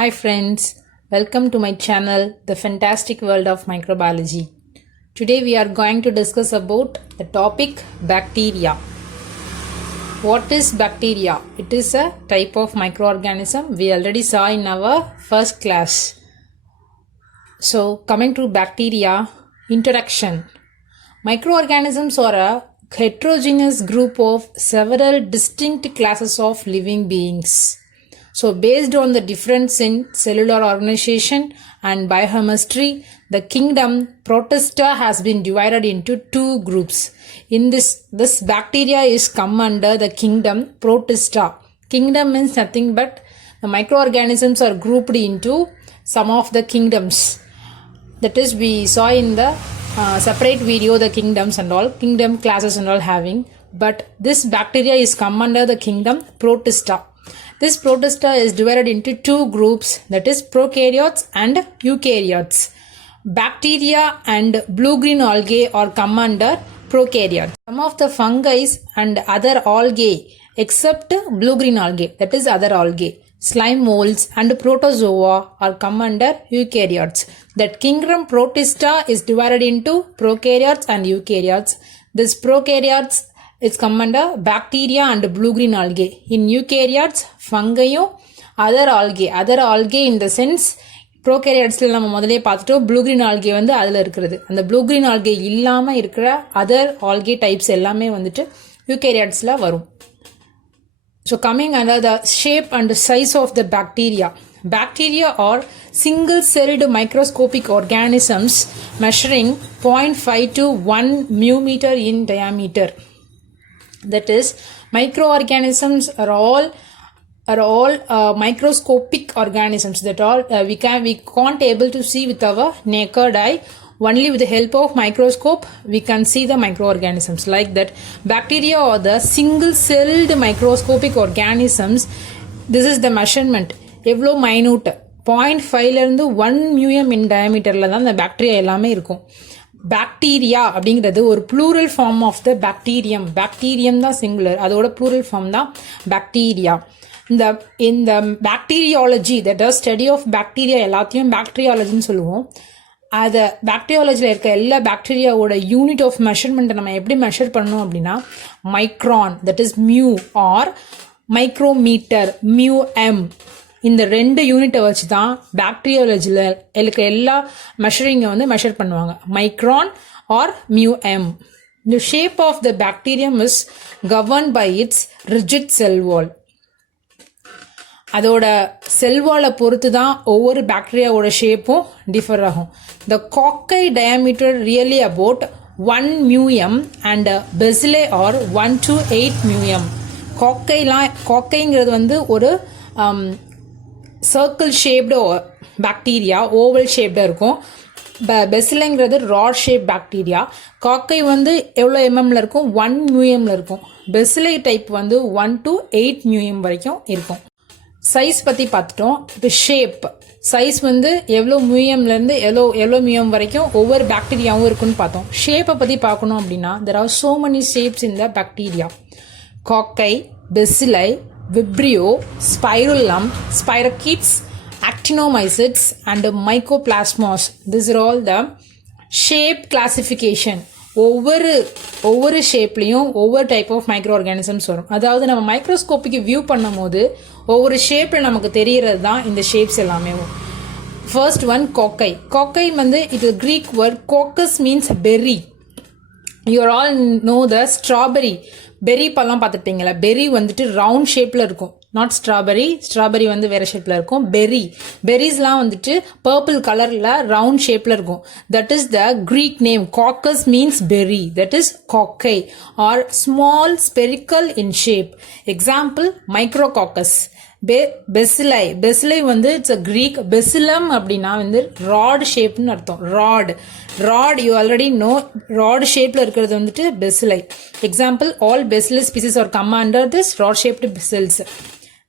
Hi friends, welcome to my channel, The Fantastic World of Microbiology. Today we are going to discuss about the topic bacteria. What is bacteria? It is a type of microorganism we already saw in our first class. So coming to bacteria, introduction. Microorganisms are a heterogeneous group of several distinct classes of living beings. So based on the difference in cellular organization and biochemistry, the kingdom Protista has been divided into two groups. In this bacteria is come under the kingdom Protista. Kingdom means nothing but the microorganisms are grouped into some of the kingdoms. That is, we saw in the separate video the kingdoms and all, kingdom classes and all having. But this bacteria is come under the kingdom Protista. This Protista is divided into two groups, that is prokaryotes and eukaryotes. Bacteria and blue-green algae are come under prokaryotes. Some of the fungi and other algae except blue-green algae, that is other algae, slime molds and protozoa are come under eukaryotes. That kingdom Protista is divided into prokaryotes and eukaryotes. This prokaryotes it's come under bacteria and blue-green algae. In eukaryotes, fungi, other algae in the sense prokaryotes நம்ம முதலே பார்த்துட்டோம் blue-green algae வந்து அதில் இருக்கிறது. அந்த blue-green algae இல்லாமல் இருக்கிற other algae types எல்லாமே வந்துட்டு eukaryotsல வரும். So coming under the shape and size of the bacteria. Bacteria are single-celled microscopic organisms measuring 0.5 to 1 μm in diameter. That is, microorganisms are all microscopic organisms that are we can't able to see with our naked eye. Only with the help of microscope we can see the microorganisms. Like that, bacteria are the single-celled microscopic organisms. This is the measurement. எவ்வளோ minute 0.5 இருந்து 1 μm in diameterல தான் இந்த பாக்டீரியா எல்லாமே இருக்கும். Bacteria அப்படிங்கிறது ஒரு plural form of the bacterium. Bacterium தான் சிங்குலர், அதோட ப்ளூரல் ஃபார்ம் தான் பாக்டீரியா. இந்த bacteriology, that is study of bacteria, எல்லாத்தையும் பாக்டீரியாலஜின்னு சொல்லுவோம். அதை பாக்டீரியாலஜியில் இருக்க எல்லா பாக்டீரியாவோட யூனிட் ஆஃப் மெஷர்மெண்ட்டை நம்ம எப்படி மெஷர் பண்ணணும் அப்படின்னா micron, that is mu, or micrometer, mu m. இந்த ரெண்டு யூனிட்டை வச்சு தான் பாக்டீரியாலஜியில் இருக்க எல்லா மெஷரிங்கை வந்து மெஷர் பண்ணுவாங்க, micron or mu m. The shape of the bacterium is governed by its rigid cell wall. அதோட செல் வாலை பொறுத்து தான் ஒவ்வொரு பாக்டீரியாவோட ஷேப்பும் டிஃபர் ஆகும். The cocci diameter really about 1 μm and bacilli are 1 to 8 μm. காக்கைங்கிறது வந்து ஒரு சர்க்கிள் ஷேப்டு பாக்டீரியா, ஓவல் ஷேப்டாக இருக்கும். பெசிலைங்கிறது ராட் ஷேப் பாக்டீரியா. காக்கை வந்து எவ்வளோ எம்எம்ல இருக்கும், 1 μmல இருக்கும். பெசிலை டைப் வந்து 1 to 8 μm வரைக்கும் இருக்கும். சைஸ் பற்றி பார்த்துட்டோம். இப்போ ஷேப் சைஸ் வந்து எவ்வளோ மியூஎம்லேருந்து எவ்வளோ மியூஎம் வரைக்கும் ஒவ்வொரு பாக்டீரியாவும் இருக்குன்னு பார்த்தோம். ஷேப்பை பற்றி பார்க்கணும் அப்படின்னா there are so many shapes in the bacteria. காக்கை, பெசிலை, Vibrio, Spirillum, Spirochetes, Actinomycetes and Mycoplasmos. These are all the shape classification. ஒவ்வொரு ஷேப்லேயும் ஒவ்வொரு டைப் ஆஃப் மைக்ரோ ஆர்கானிசம்ஸ் வரும். அதாவது நம்ம மைக்ரோஸ்கோப்பிக்கு வியூ பண்ணும் போது ஒவ்வொரு ஷேப்பில் நமக்கு தெரியறது தான் இந்த ஷேப்ஸ் எல்லாமே. ஃபர்ஸ்ட் ஒன் காக்கை. காக்கை வந்து இது Greek word. Coccus means berry. You all know the strawberry. Berry பழம் பார்த்துட்டீங்களா? பெர்ரி வந்துட்டு ரவுண்ட் ஷேப்பில் இருக்கும். நாட் ஸ்ட்ராபெரி வந்து வேறு ஷேப்பில் இருக்கும். பெர்ரிஸ்லாம் வந்துட்டு பர்பிள் கலரில் ரவுண்ட் ஷேப்பில் இருக்கும். That is the Greek name. Coccus means berry, that is cocci, or small spherical in shape. Example micrococcus. Bacilli வந்து இட்ஸ் அ கிரீக். பெசிலம் அப்படின்னா வந்து ராட் ஷேப்னு அர்த்தம். Rod you already know, rod ஷேப்ல இருக்கிறது வந்துட்டு bacilli. Example all bacillus species are come under this rod shaped bacilli.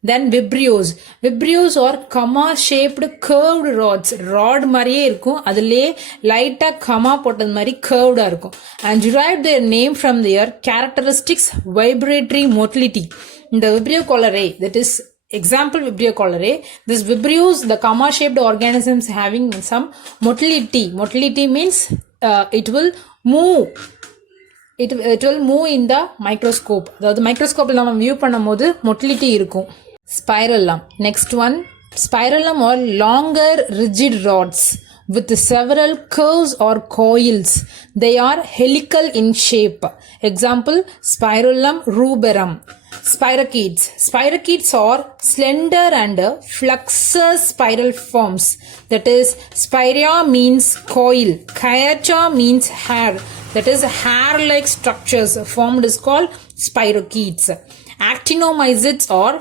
Then vibrios are comma shaped curved rods. Rod மாதிரியே இருக்கும், அதுலேயே லைட்டாக கமா போட்டது மாதிரி கர்வ்டாக இருக்கும். And derived their name from their characteristics vibratory motility. இந்த Vibrio cholerae, that is example Vibrio cholerae. This Vibrios, the comma shaped organisms having some motility. Motility means it will move. It will move in the microscope. அதாவது மைக்ரோஸ்கோப்ல நம்ம வியூ பண்ணும்போது மொட்டிலிட்டி இருக்கும். Spirillum. Next one, spirillum or longer rigid rods with several curves or coils. They are helical in shape. Example, Spirillum ruberum. Spirochetes. Spirochetes are slender and flexor spiral forms. That is, spirea means coil. Chiacha means hair. That is, hair-like structures formed is called spirochetes. Actinomycetes are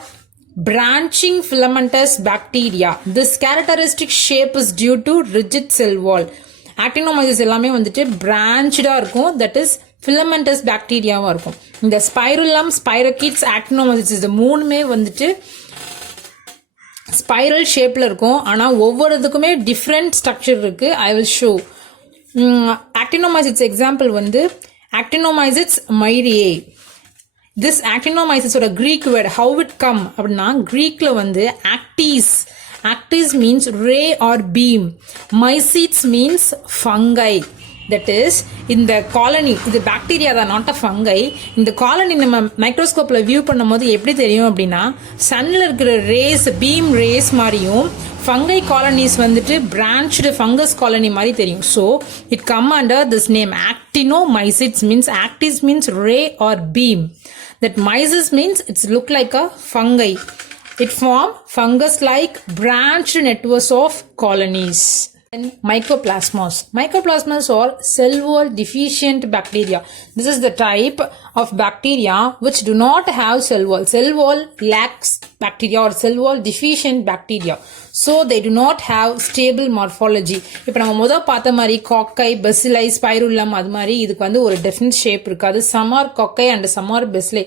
branching filamentous bacteria. This characteristic shape is due to rigid cell wall. Actinomyces எல்லாமே வந்துட்டு branched-ஆ இருக்கும். That is, filamentous bacteria-வா இருக்கும். இந்த spirillum, spirochetes, actinomyces இந்த மூணுமே வந்துட்டு ஸ்பைரல் ஷேப்ல இருக்கும். ஆனா ஒவ்வொரு இதுக்குமே டிஃப்ரெண்ட் ஸ்ட்ரக்சர் இருக்கு. I will show. actinomyces example வந்து actinomyces myriae. This actinomyces or a Greek word, how it come அப்படின்னா Greekல வந்து actis means ray or beam. Mycetes means fungi. That is, இந்த காலனி இது பாக்டீரியா தான், நாட் அ ஃபங்கை. இந்த காலனி நம்ம மைக்ரோஸ்கோப்ல வியூ பண்ணும்போது எப்படி தெரியும் அப்படின்னா சன்ல இருக்கிற ரேஸ், பீம் ரேஸ் மாதிரியும் ஃபங்கை காலனிஸ் வந்துட்டு பிரான்ச்டு ஃபங்கஸ் காலனி மாதிரி தெரியும். So it come under this name actinomycetes. means actis means ray or beam. That myces means it's look like a fungi. It form fungus-like branched networks of colonies. And mycoplasmas. Mycoplasmas are cell wall deficient bacteria. This is the type of bacteria which do not have cell wall. Cell wall lacks bacteria or cell wall deficient bacteria. So they do not have stable morphology. இப்போ நம்ம முதல் பார்த்த மாதிரி காக்கை, பெசிலை, ஸ்பைருல்லம் அது மாதிரி இதுக்கு வந்து ஒரு டெஃபினட் ஷேப் இருக்காது. சமார் காக்கை அண்ட் சமார் பெசிலை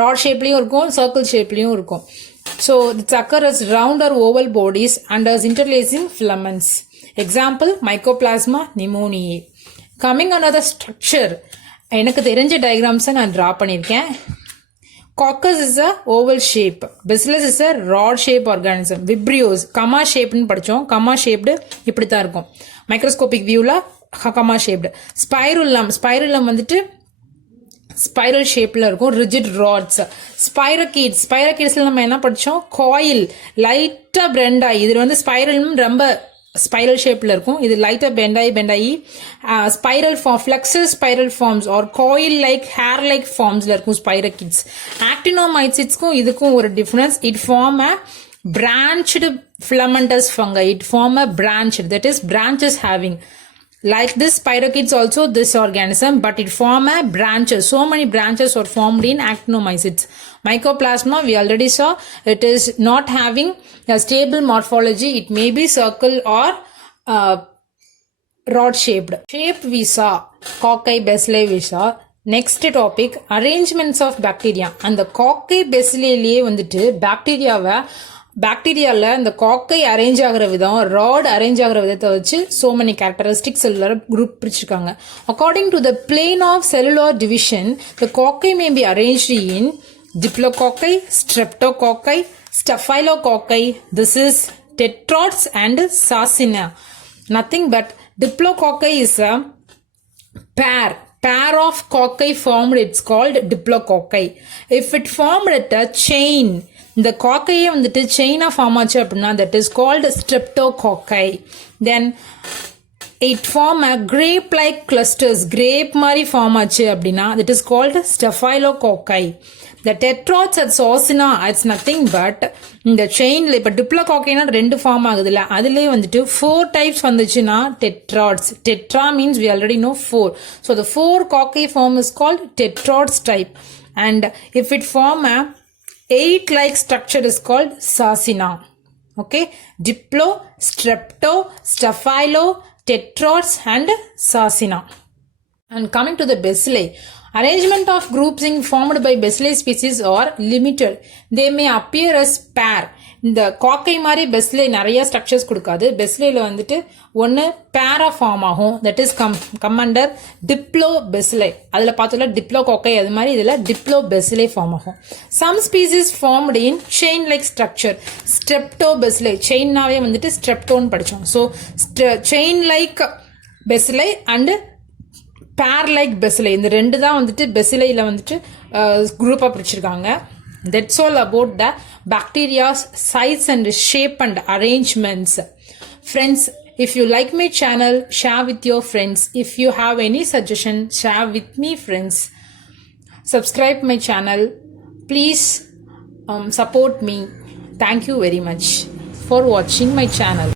ராட் ஷேப்லயும் இருக்கும், சர்க்கிள் ஷேப்லயும் இருக்கும். So it occurs as round or oval bodies and as interlacing filaments. Example, Mycoplasma pneumoniae. Coming another structure, எனக்கு தெரிஞ்ச டயக்ராம்ஸை நான் ட்ரா பண்ணியிருக்கேன். Coccus is a oval shape. Bacillus is a rod shape organism. Vibrios, comma shaped படிச்சோம். comma shaped இப்படி தான் இருக்கும். மைக்ரோஸ்கோபிக் வியூல comma shaped. Spirillum வந்துட்டு ஸ்பைரல் ஷேப்ல இருக்கும், ரிஜிட் ராட்ஸ். ஸ்பைரோகீட்ஸ்ல நம்ம என்ன படிச்சோம்? காயில் லைட்டா பெண்ட் ஆகி, இது வந்து ஸ்பைரலும் ரொம்ப ஸ்பைரல் ஷேப்ல இருக்கும், இது லைட்டா பெண்ட் ஆகி spiral form, flexus spiral forms are coil like hair like ஃபார்ம்ஸ்ல இருக்கும் ஸ்பைரோகீட்ஸ். ஆக்டினோமைசிட்ஸ்க்கும் இதுக்கும் ஒரு difference. It form a branched filamentous fungi. It form a branched, that is branches having. Like this spirochetes also this organism, but it form a branches. So many branches are formed in actinomycetes. Mycoplasma we already saw, it is not having a stable morphology. It may be circle or rod shaped. Shape we saw, cocci, bacilli we saw. Next topic, arrangements of bacteria. And the cocci bacilli வந்துட்டு பாக்டீரியால இந்த காக்கை அரேஞ்ச் ஆகிற விதம், rod arrange ஆகிற விதத்தை வச்சு so many characteristics group பிரிச்சிருக்காங்க. According to the plane of cellular division, the cocci may be arranged in diplococci, streptococci, staphylococci. This is tetrodes and sarcina. Nothing but diplococci is a pair of cocci formed, it's called diplococci. If it formed at a chain, இந்த காக்கையே வந்துட்டு செயினா ஃபார்ம் ஆச்சு அப்படின்னா that is called streptococci. Then it form a grape like clusters, grape மாதிரி ஃபார்ம் ஆச்சு அப்படின்னா that is called staphylococci. The tetrodes at sarcina, it's nothing but இந்த செயின்ல இப்ப டிப்ளோகாக்கைனா ரெண்டு ஃபார்ம் ஆகுது இல்ல, அதுலயே வந்துட்டு 4 types வந்துச்சுன்னா tetrodes. Tetra means we already know 4. So the 4 cocci form is called tetrodes type. And if it form a 8-like structure is called sarcina. Okay, diplo, strepto, staphylo, tetrodes and sarcina. And coming to the bacilli, Arrangement of grouping formed by Bacilli species are limited. They may appear as pair. இந்த காக்கை மாதிரி பெஸ்லே நிறைய ஸ்ட்ரக்சர்ஸ் கொடுக்காது. பெஸ்லேல வந்துட்டு ஒன்று பேரா ஃபார்ம் ஆகும். That is come under diplo bacilli. அதில் பார்த்தோம்னா டிப்ளோ காக்கை அது மாதிரி இதில் டிப்ளோ பெஸ்லே ஃபார்ம் ஆகும். Some species formed in chain like structure. Strepto bacilli செயின்னாவே வந்துட்டு ஸ்ட்ரெப்டோன்னு படித்தோம். So chain like bacilli and pair like bacilli இந்த ரெண்டு தான் வந்துட்டு பெசிலையில் வந்துட்டு குரூப்பாக பிடிச்சிருக்காங்க. That's all about the bacteria's size and shape and arrangements. Friends, if you like my channel, share with your friends. If you have any suggestion, share with me, friends. Subscribe my channel. Please support me. Thank you very much for watching my channel.